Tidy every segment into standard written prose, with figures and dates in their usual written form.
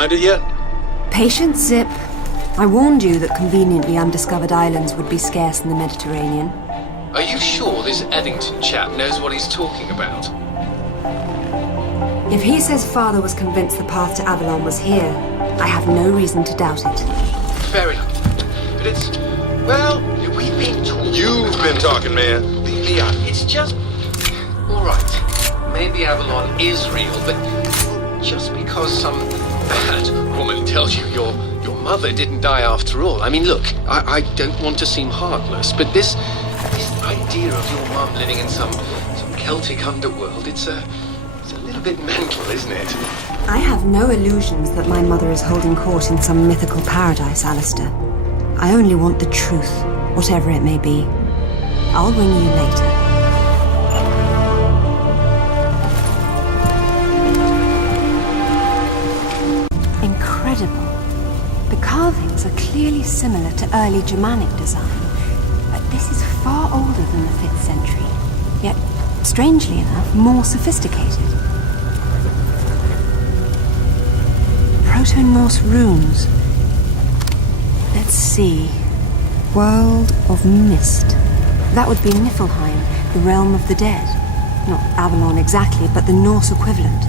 find it yet? Patience, Zip. I warned you that conveniently undiscovered islands would be scarce in the Mediterranean. Are you sure this Eddington chap knows what he's talking about? If he says Father was convinced the path to Avalon was here, I have no reason to doubt it. Fair enough. But it's... well, we've been talking... You've been talking, man. Yeah, it's just... all right. Maybe Avalon is real, but just because some bad woman tells you your mother didn't die after all. I mean, look, I don't want to seem heartless, but this idea of your mum living in some Celtic underworld, it's a little bit mental, isn't it? I have no illusions that my mother is holding court in some mythical paradise, Alistair. I only want the truth, whatever it may be. I'll ring you later. Incredible. The carvings are clearly similar to early Germanic design, but this is far older than the 5th century, yet, strangely enough, more sophisticated. Proto-Norse runes. Let's see. World of Mist. That would be Niflheim, the realm of the dead. Not Avalon exactly, but the Norse equivalent.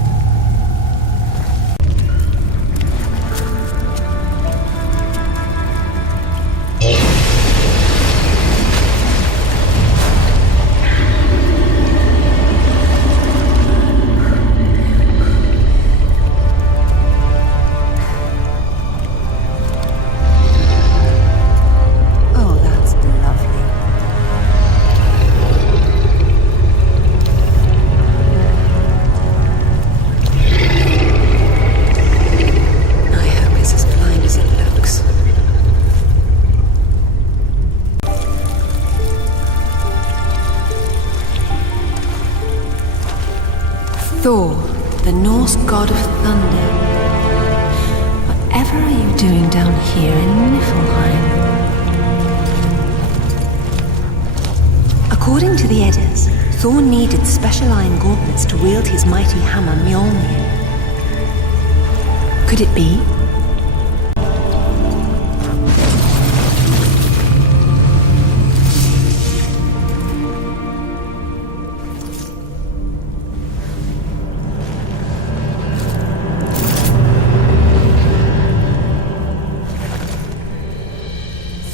Thor, the Norse god of thunder. Whatever are you doing down here in Niflheim? According to the Eddas, Thor needed special iron gauntlets to wield his mighty hammer Mjolnir. Could it be?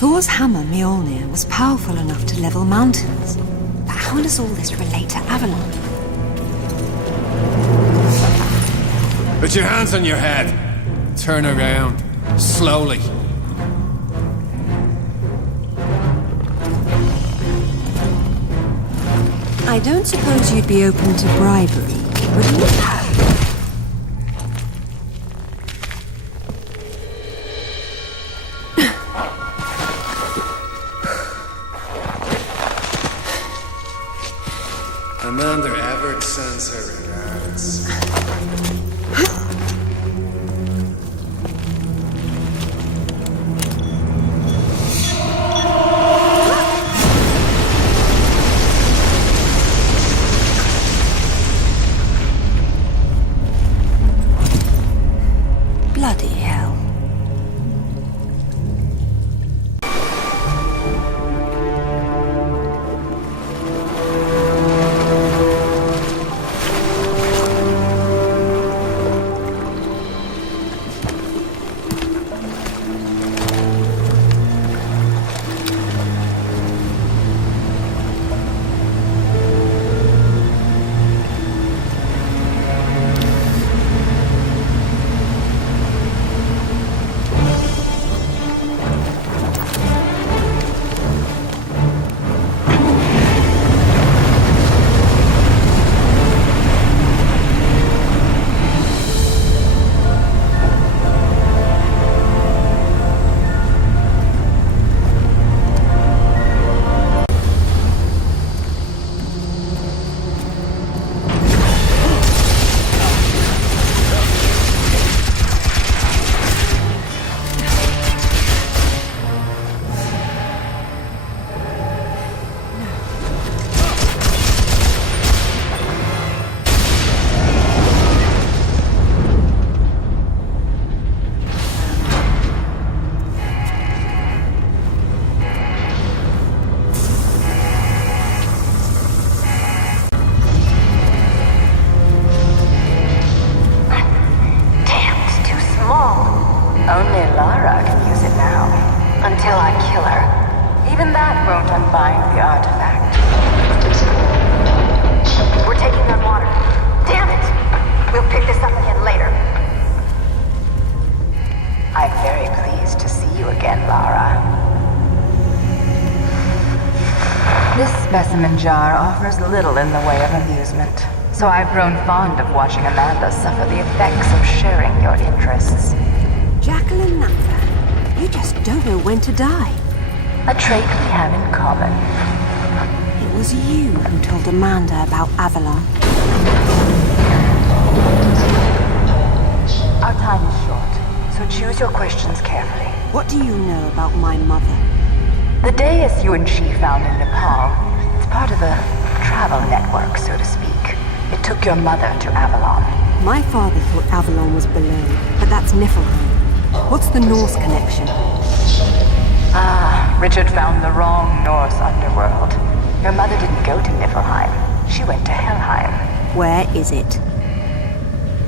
Thor's hammer Mjolnir was powerful enough to level mountains. But how does all this relate to Avalon? Put your hands on your head. Turn around. Slowly. I don't suppose you'd be open to bribery, would you? Amanda Everett sends her regards. Bloody hell. This specimen jar offers little in the way of amusement, so I've grown fond of watching Amanda suffer the effects of sharing your interests. Jacqueline Napper, you just don't know when to die. A trait we have in common. It was you who told Amanda about Avalon. Our time is short, so choose your questions carefully. What do you know about my mother? The dais you and she found in Nepal is part of a travel network, so to speak. It took your mother to Avalon. My father thought Avalon was below, but that's Niflheim. What's the Norse connection? Ah, Richard found the wrong Norse underworld. Your mother didn't go to Niflheim. She went to Helheim. Where is it?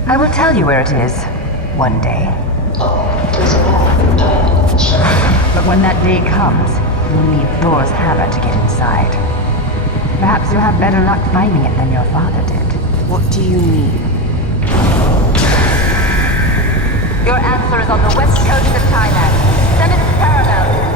I will tell you where it is, one day. But when that day comes, you'll need Thor's hammer to get inside. Perhaps you'll have better luck finding it than your father did. What do you mean? Your answer is on the west coast of Thailand. Send it parallel.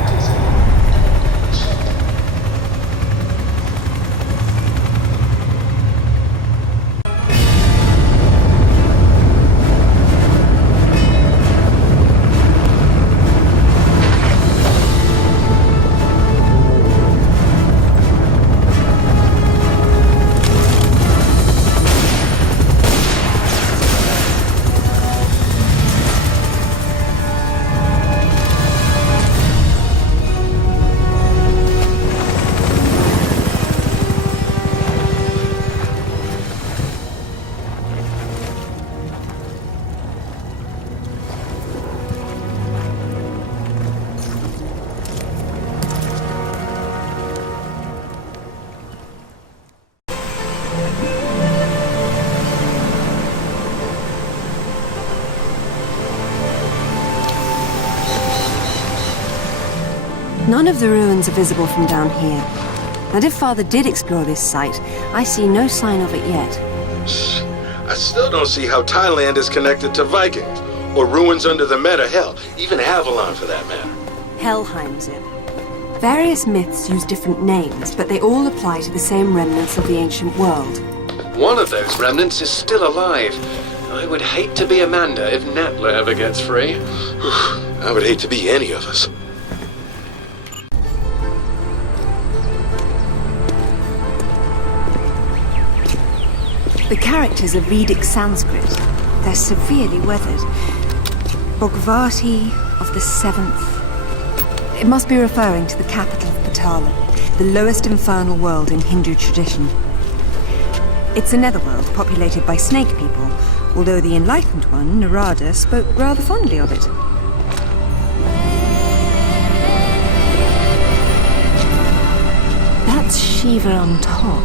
None of the ruins are visible from down here. And if Father did explore this site, I see no sign of it yet. I still don't see how Thailand is connected to Vikings, or ruins under the Meta, hell, even Avalon for that matter. Helheim's it. Various myths use different names, but they all apply to the same remnants of the ancient world. One of those remnants is still alive. I would hate to be Amanda if Natla ever gets free. I would hate to be any of us. The characters are Vedic Sanskrit. They're severely weathered. Bhagavati of the 7th. It must be referring to the capital of Patala, the lowest infernal world in Hindu tradition. It's a netherworld populated by snake people, although the enlightened one, Narada, spoke rather fondly of it. That's Shiva on top,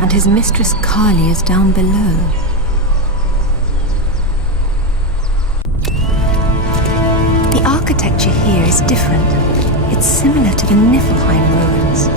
and his mistress Kali is down below. The architecture here is different. It's similar to the Niflheim ruins.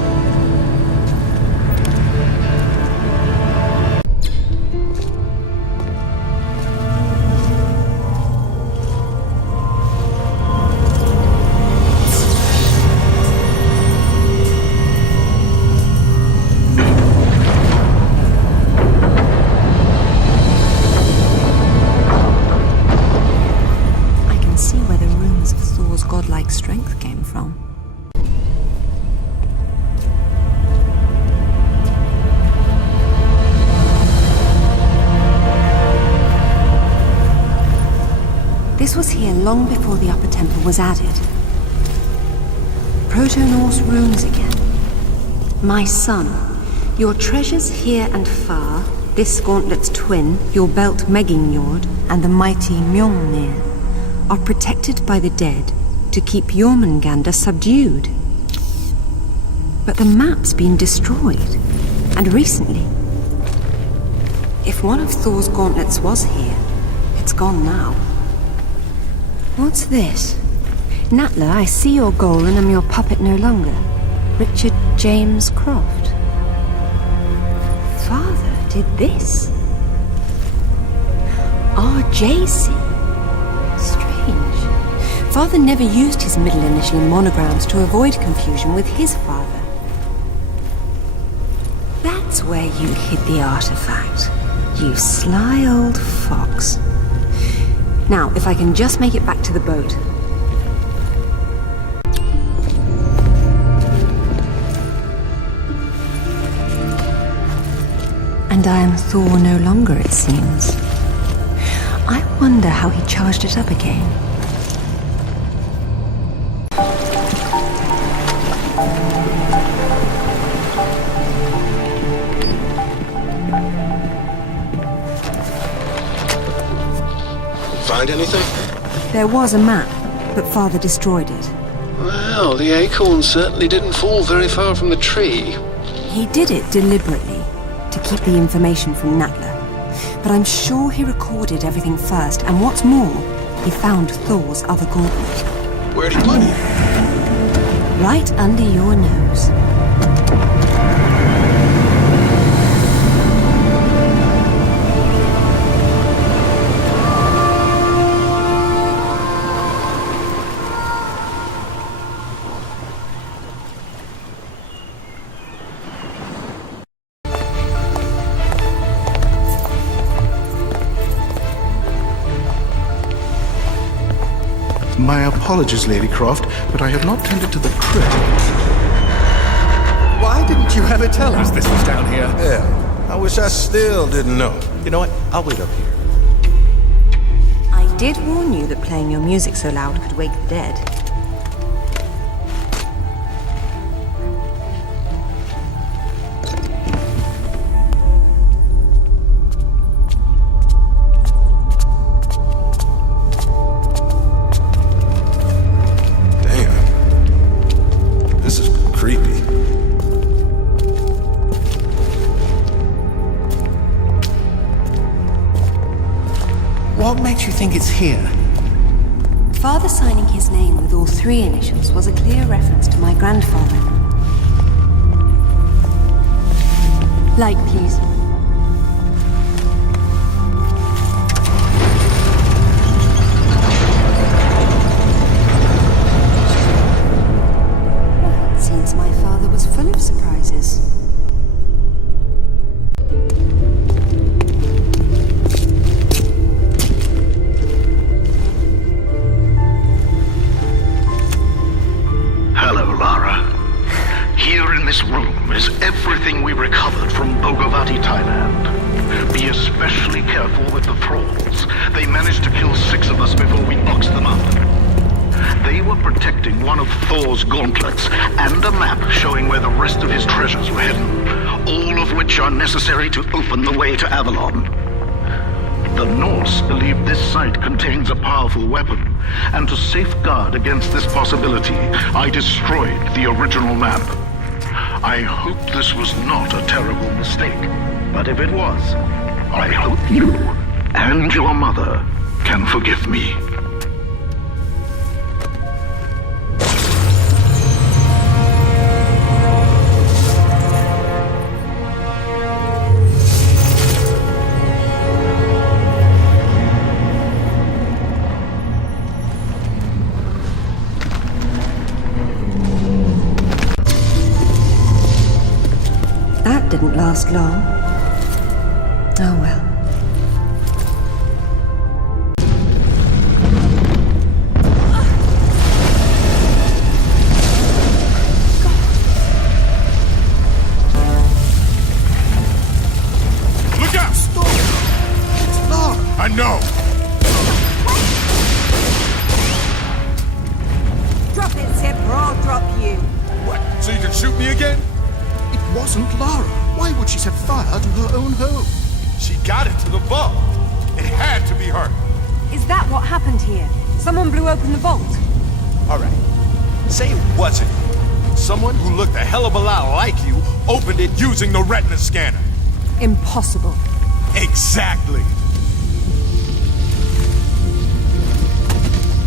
Strength came from. This was here long before the upper temple was added. Proto-Norse runes again. My son, your treasures here and far, this gauntlet's twin, your belt Megingjord, and the mighty Mjolnir, are protected by the dead to keep Jormungandr subdued. But the map's been destroyed, and recently. If one of Thor's gauntlets was here, it's gone now. What's this? Natla, I see your goal and am your puppet no longer. Richard James Croft. Father did this? RJC. Father never used his middle initial in monograms to avoid confusion with his father. That's where you hid the artifact. You sly old fox. Now, if I can just make it back to the boat. And I am Thor no longer, it seems. I wonder how he charged it up again. Find anything? There was a map, but Father destroyed it. Well, the acorn certainly didn't fall very far from the tree. He did it deliberately, to keep the information from Natla. But I'm sure he recorded everything first, and what's more, he found Thor's other gauntlet. Where'd he put it? Right under your nose. My apologies, Lady Croft, but I have not tended to the crypt. Why didn't you ever tell us this was down here? Yeah, I wish I still didn't know. You know what? I'll wait up here. I did warn you that playing your music so loud could wake the dead. What makes you think it's here? Father signing his name with all three initials was a clear reference to my grandfather. Light, please. Well, it seems my father was full of surprises. This room is everything we recovered from Bogavati, Thailand. Be especially careful with the thralls. They managed to kill 6 of us before we boxed them up. They were protecting one of Thor's gauntlets and a map showing where the rest of his treasures were hidden, all of which are necessary to open the way to Avalon. The Norse believe this site contains a powerful weapon, and to safeguard against this possibility, I destroyed the original map. I hope this was not a terrible mistake, but if it was, I hope you and your mother can forgive me. Didn't last long. Oh well. Look out! Stop! It's Lara! I know! Drop it, Zip, or I'll drop you. What, so you can shoot me again? It wasn't Lara. Why would she set fire to her own home? She got it to the vault. It had to be her. Is that what happened here? Someone blew open the vault. All right. Say it wasn't. Someone who looked a hell of a lot like you opened it using the retina scanner. Impossible. Exactly.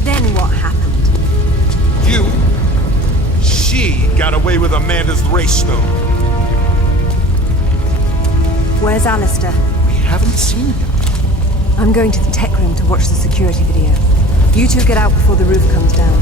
Then what happened? She got away with Amanda's race stone. Where's Alistair? We haven't seen him. I'm going to the tech room to watch the security video. You two get out before the roof comes down.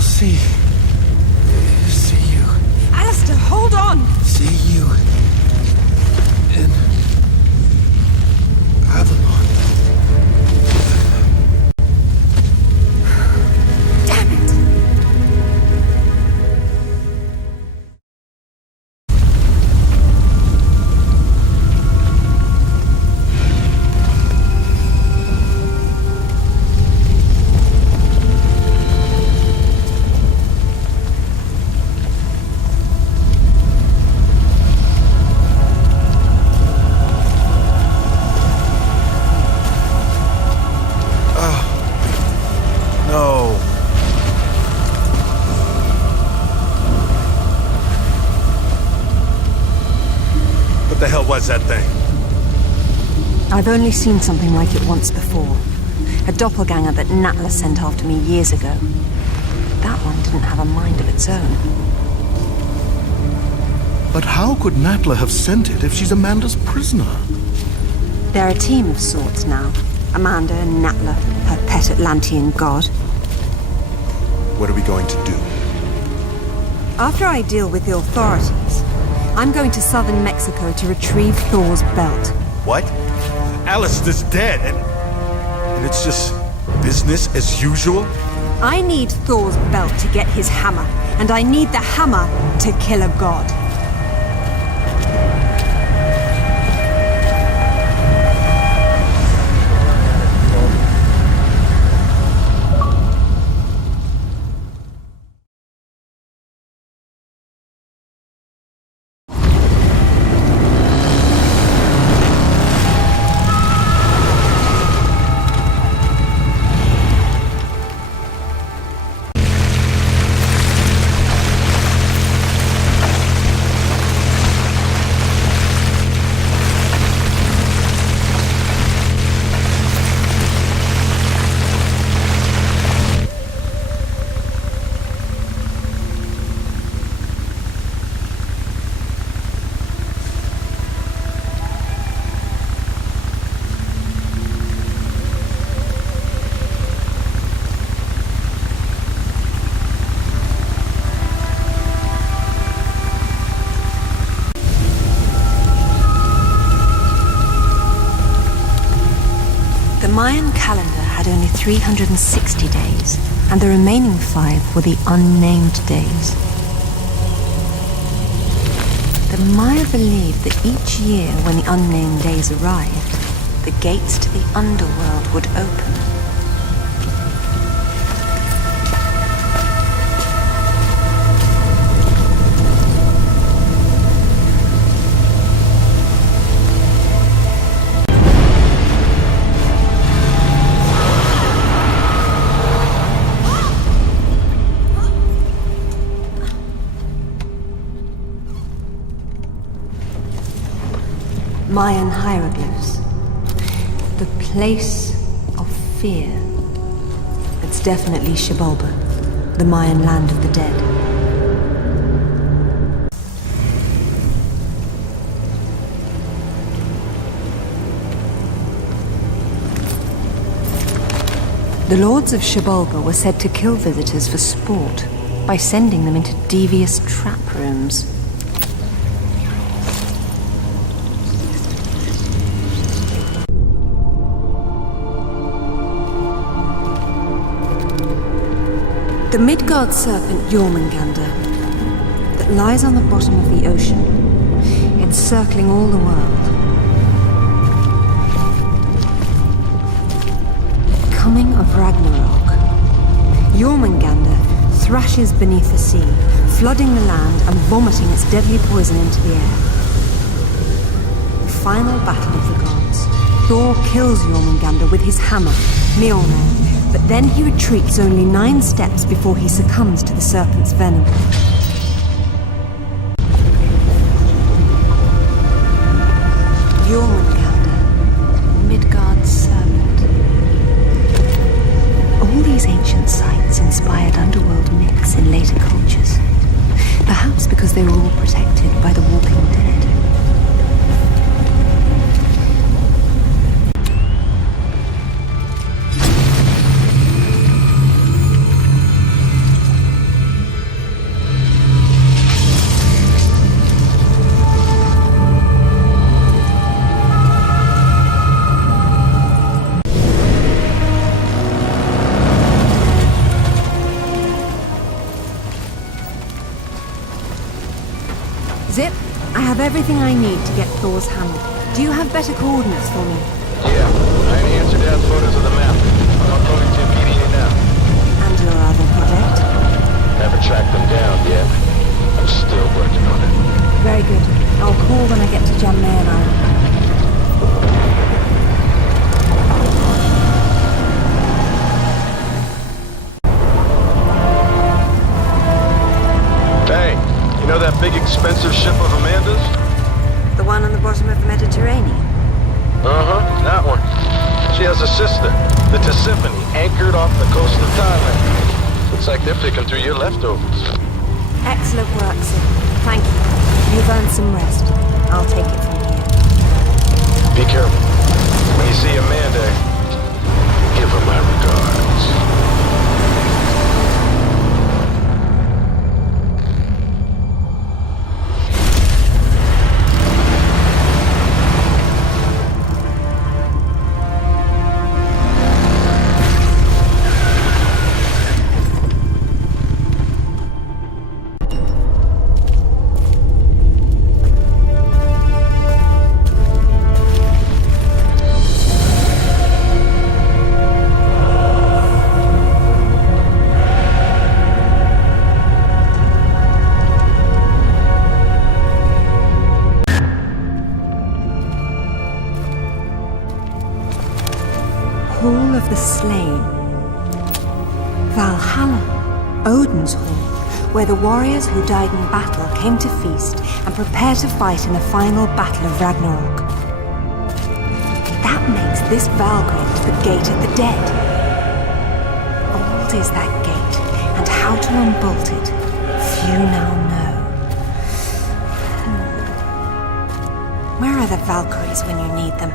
I'll see you. Alistair, hold on! See you in Avalon. Damn it! No. What the hell was that thing? I've only seen something like it once before. A doppelganger that Natla sent after me years ago. That one didn't have a mind of its own. But how could Natla have sent it if she's Amanda's prisoner? They're a team of sorts now. Amanda and Natla, her pet Atlantean god. What are we going to do? After I deal with the authorities, I'm going to southern Mexico to retrieve Thor's belt. What? Alistair's dead and it's just business as usual? I need Thor's belt to get his hammer, and I need the hammer to kill a god. The Mayan calendar had only 360 days, and the remaining 5 were the unnamed days. The Maya believed that each year when the unnamed days arrived, the gates to the Underworld would open. Mayan hieroglyphs. The place of fear. It's definitely Xibalba, the Mayan land of the dead. The lords of Xibalba were said to kill visitors for sport by sending them into devious trap rooms. The Midgard serpent Jormungandr that lies on the bottom of the ocean, encircling all the world. Coming of Ragnarok. Jormungandr thrashes beneath the sea, flooding the land and vomiting its deadly poison into the air. The final battle of the gods. Thor kills Jormungandr with his hammer, Mjolnir. But then he retreats only 9 steps before he succumbs to the serpent's venom. Jormungandr, Midgard's serpent. All these ancient sites inspired underworld myths in later cultures. Perhaps because they were all protected by the Walking Dead. have everything I need to get Thor's hammer. Do you have better coordinates for me? Yeah, I answered Dad's photos of the map. I'm uploading to PDA now. And your other project? Haven't tracked them down yet. I'm still working on it. Very good. I'll call when I get to Jamnayan Island. Hey, you know that big expensive ship of Amanda's? The one on the bottom of the Mediterranean? Uh-huh, that one. She has a sister, the Tisiphone, anchored off the coast of Thailand. Looks like they're picking through your leftovers. Excellent work, sir. Thank you. You've earned some rest. I'll take it from here. Be careful. When you see Amanda, give her my regards. Hall of the Slain. Valhalla, Odin's Hall, where the warriors who died in battle came to feast and prepare to fight in the final battle of Ragnarok. That makes this Valgrind the Gate of the Dead. Old is that gate, and how to unbolt it, few now know. Where are the Valkyries when you need them?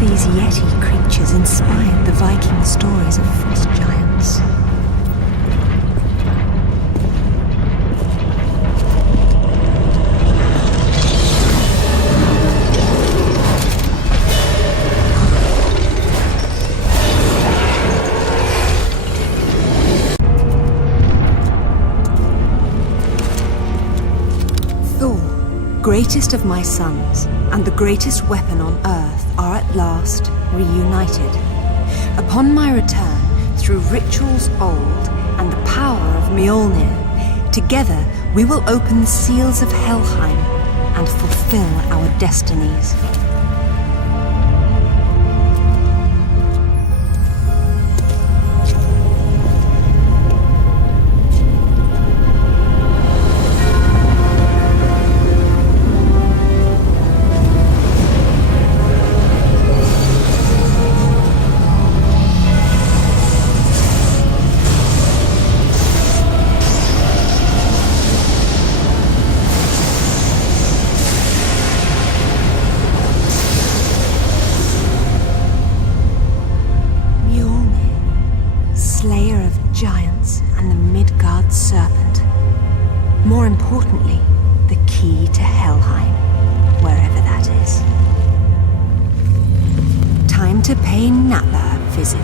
These Yeti creatures inspired the Viking stories of frost giants. Thor, greatest of my sons, and the greatest weapon on earth, are at last reunited. Upon my return, through rituals old and the power of Mjolnir, together we will open the seals of Helheim and fulfill our destinies. More importantly, the key to Helheim, wherever that is. Time to pay Natla a visit.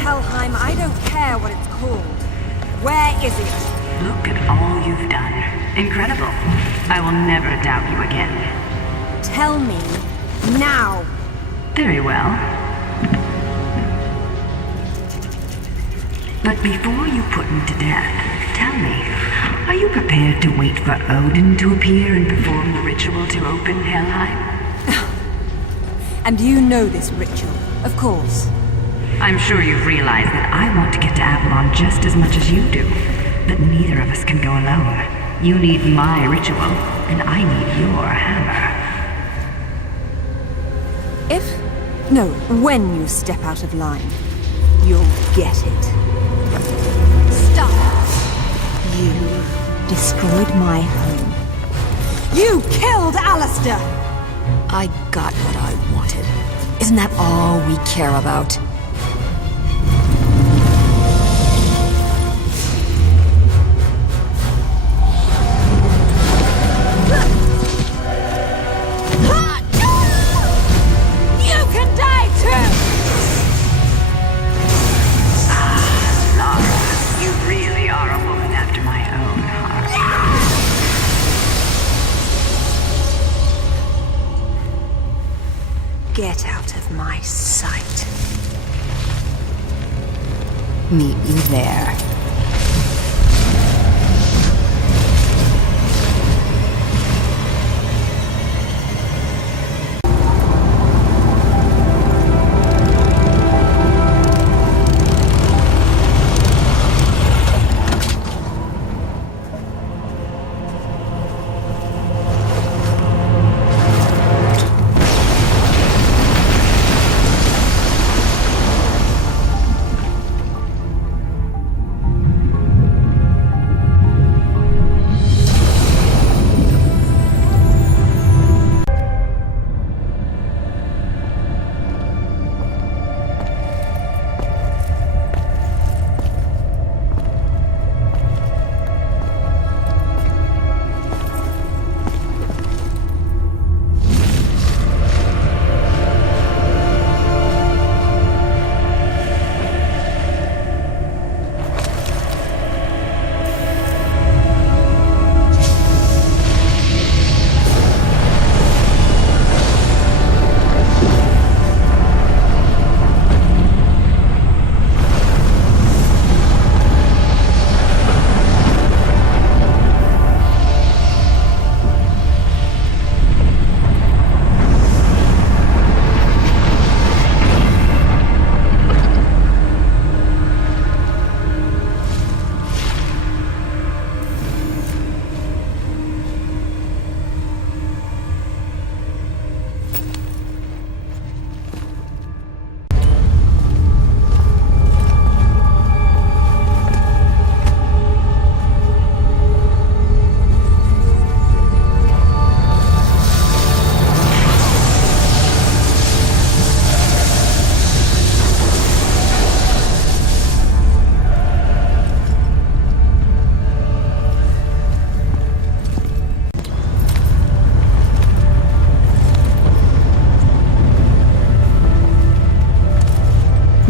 Helheim, I don't care what it's called. Where is it? Look at all you've done. Incredible. I will never doubt you again. Tell me, now. Very well. But before you put him to death, tell me, are you prepared to wait for Odin to appear and perform the ritual to open Helheim? And you know this ritual, of course. I'm sure you've realized that I want to get to Avalon just as much as you do, but neither of us can go alone. You need my ritual, and I need your hammer. When you step out of line, you'll get it. Stop! You destroyed my home. You killed Alistair! I got what I wanted. Isn't that all we care about? Get out of my sight. Meet you there.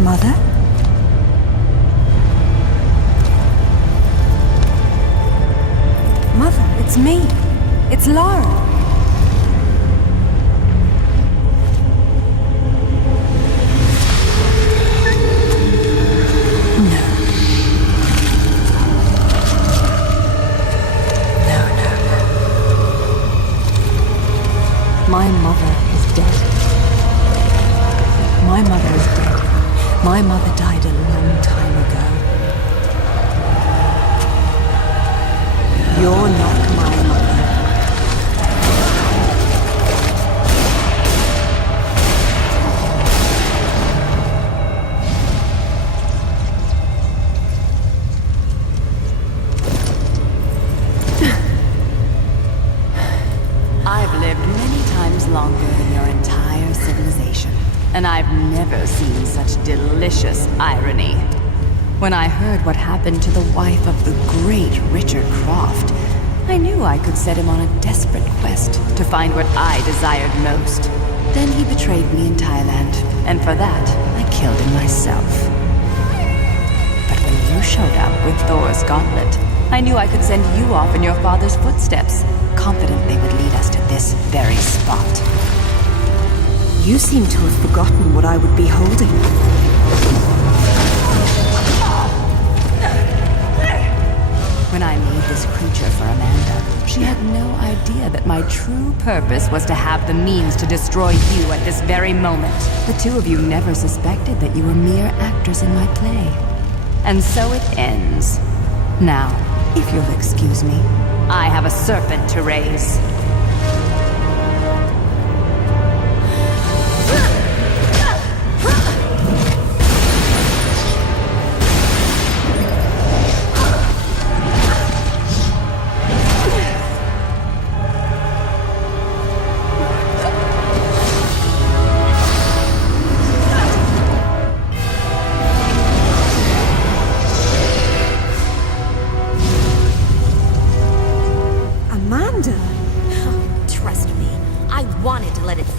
Mother? Mother, it's me. It's Lara. My mother is dead. My mother is dead. My mother died a long time ago. You're not my mother. I've lived many times longer than your entire civilization, and I've never seen such delicious irony. When I heard what happened to the wife of the great Richard Croft, I knew I could set him on a desperate quest to find what I desired most. Then he betrayed me in Thailand, and for that, I killed him myself. But when you showed up with Thor's gauntlet, I knew I could send you off in your father's footsteps, confident they would lead us to this very spot. You seem to have forgotten what I would be holding. When I made this creature for Amanda, she had no idea that my true purpose was to have the means to destroy you at this very moment. The two of you never suspected that you were mere actors in my play. And so it ends. Now, if you'll excuse me, I have a serpent to raise.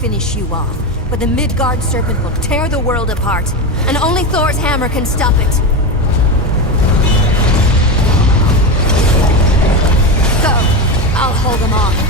Finish you off, but the Midgard serpent will tear the world apart, and only Thor's hammer can stop it. Go, I'll hold him off.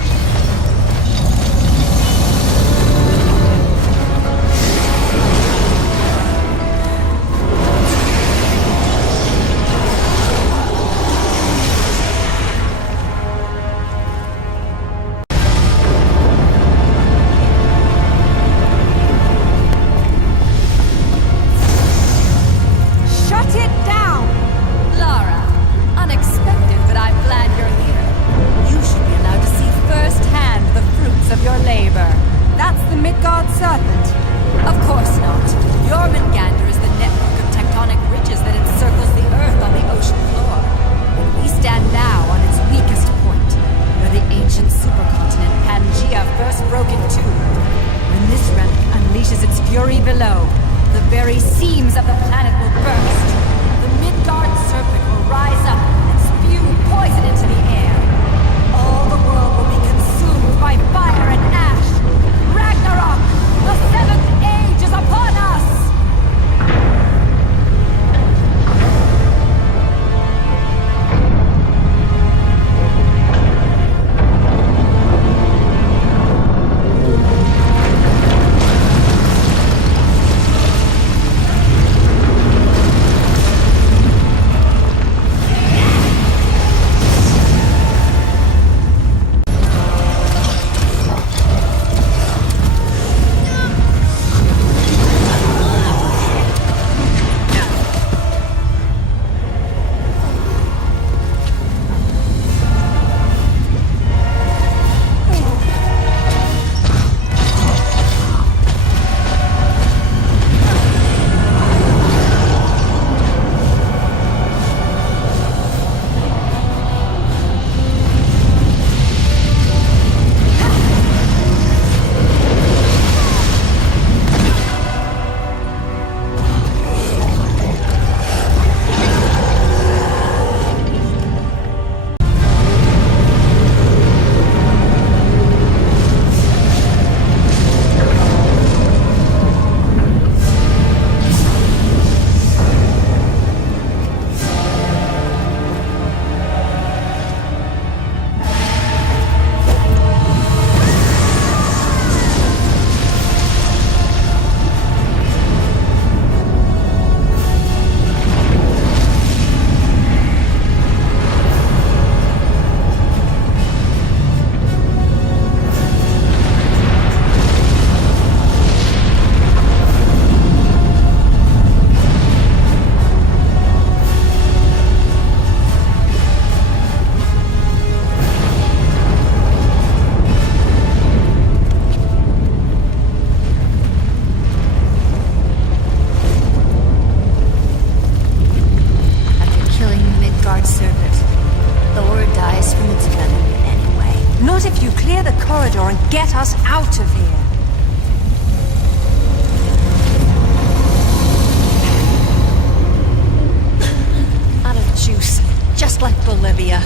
Get us out of here. Out of juice, just like Bolivia.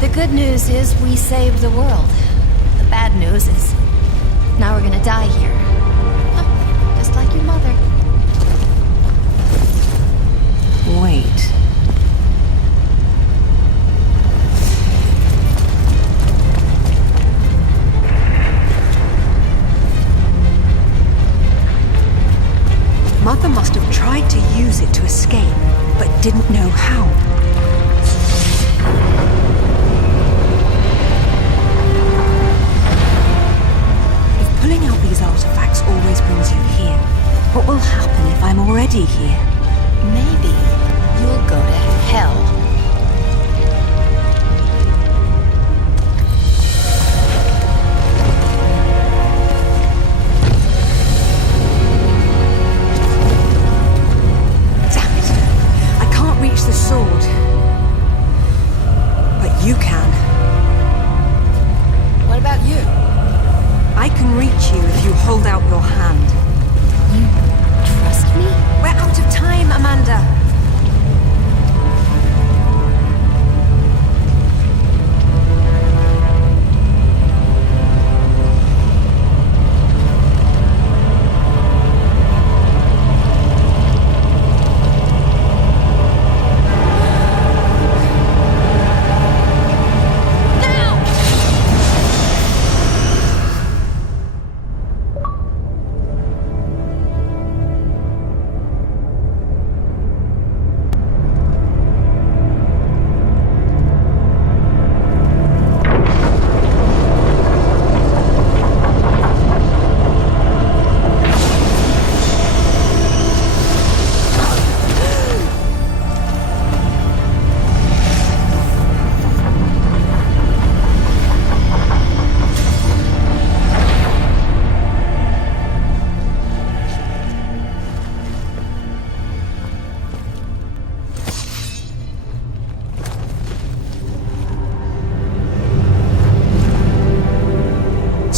The good news is we saved the world. The bad news is now we're gonna die here. Huh, just like your mother. Wait. Mother must have tried to use it to escape, but didn't know how. If pulling out these artifacts always brings you here, what will happen if I'm already here? Maybe you'll go to hell.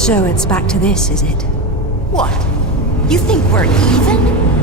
So it's back to this, is it? What? You think we're even?